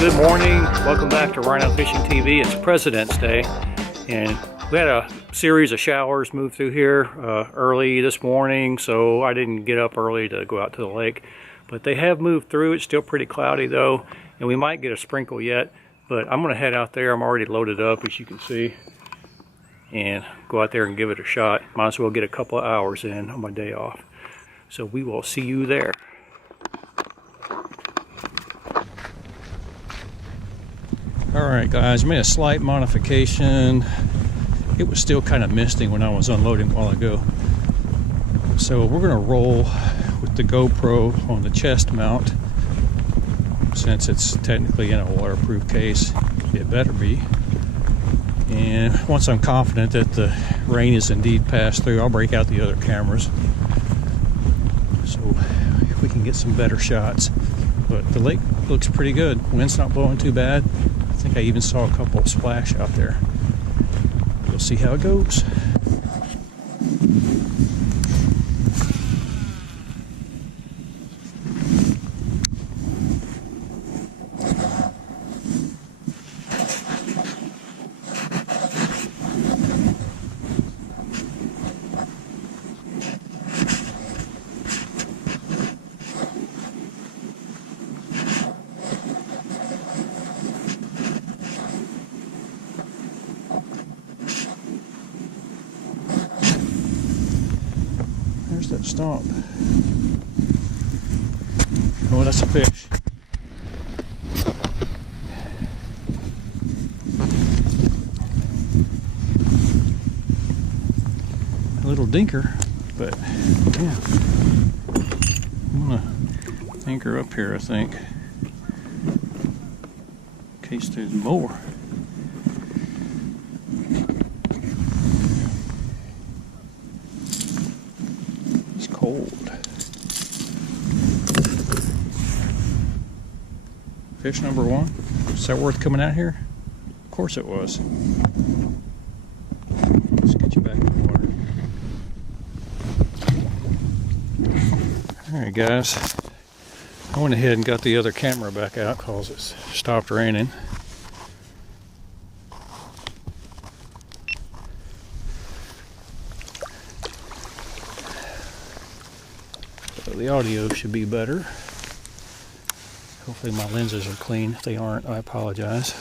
good morning. Welcome back to Rhino Fishing TV. It's President's Day, and we had a series of showers move through here early this morning, so I didn't get up early to go out to the lake. But they have moved through. It's still pretty cloudy though, and we might get a sprinkle yet. But I'm going to head out there. I'm already loaded up, as you can see, and go out there and give it a shot. Might as well get a couple of hours in on my day off. So we will see you there. Alright guys, made a slight modification. It was still kind of misting when I was unloading a while ago. So we're going to roll with the GoPro on the chest mount. Since it's technically in a waterproof case, it better be. And once I'm confident that the rain is indeed passed through, I'll break out the other cameras so we can get some better shots. But the lake looks pretty good. Wind's not blowing too bad. I think I even saw a couple of splash out there. We'll see how it goes. There's that stomp. Oh, that's a fish. A little dinker, but yeah. I'm gonna anchor up here, I think, in case there's more. Cold. Fish number one. Is that worth coming out here? Of course it was. Let's get you back in the water. Alright guys, I went ahead and got the other camera back out because it's stopped raining. The audio should be better. Hopefully my lenses are clean. If they aren't, I apologize.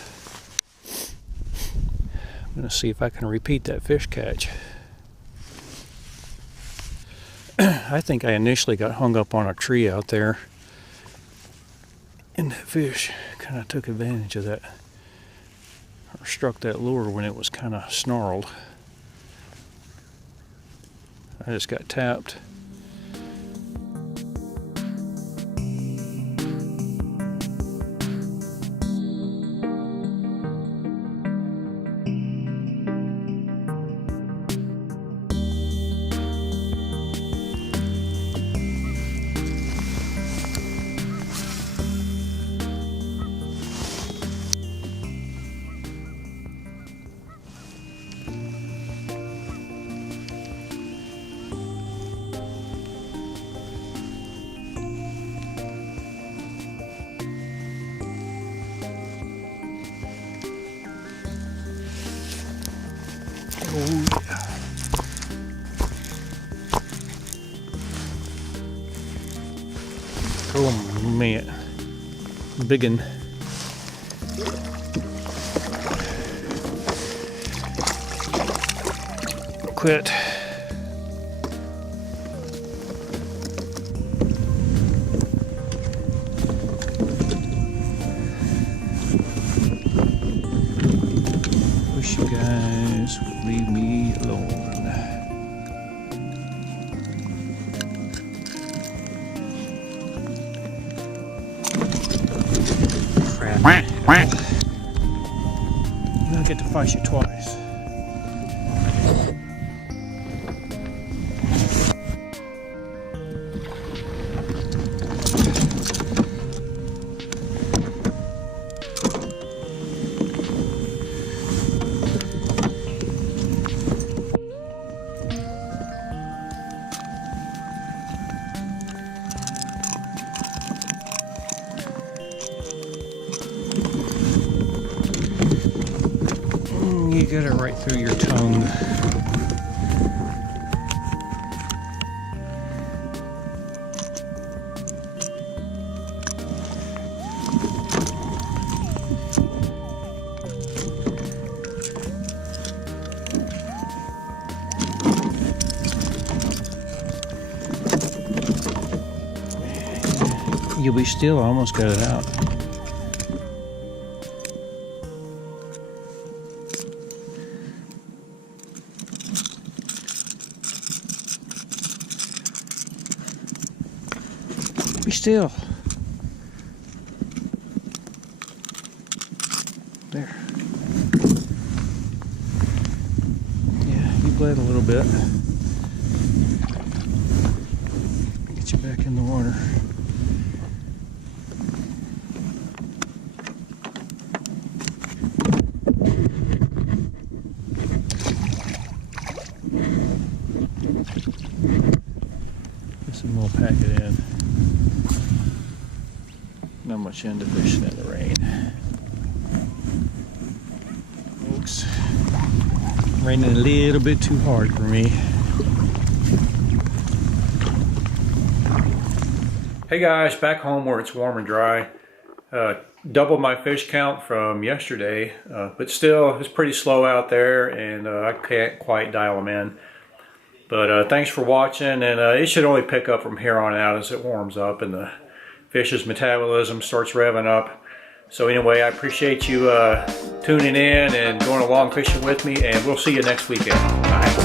I'm going to see if I can repeat that fish catch. I think I initially got hung up on a tree out there, and that fish kind of took advantage of that, or struck that lure when it was kind of snarled. I just got tapped. Oh yeah. Oh man. Biggin. Quit. Wish you guys would leave me alone. Crap. I get to fight you twice. get it right through your tongue. You'll be still, I almost got it out. Be still. There. Yeah, you bled a little bit. Get you back in the water. And we'll pack it in. Not much into fishing in the rain. Folks, raining a little bit too hard for me. Hey guys, back home where it's warm and dry. Doubled my fish count from yesterday, but still it's pretty slow out there, and I can't quite dial them in. But thanks for watching, and it should only pick up from here on out as it warms up and the fish's metabolism starts revving up. So anyway, I appreciate you tuning in and going along fishing with me, and we'll see you next weekend. Bye.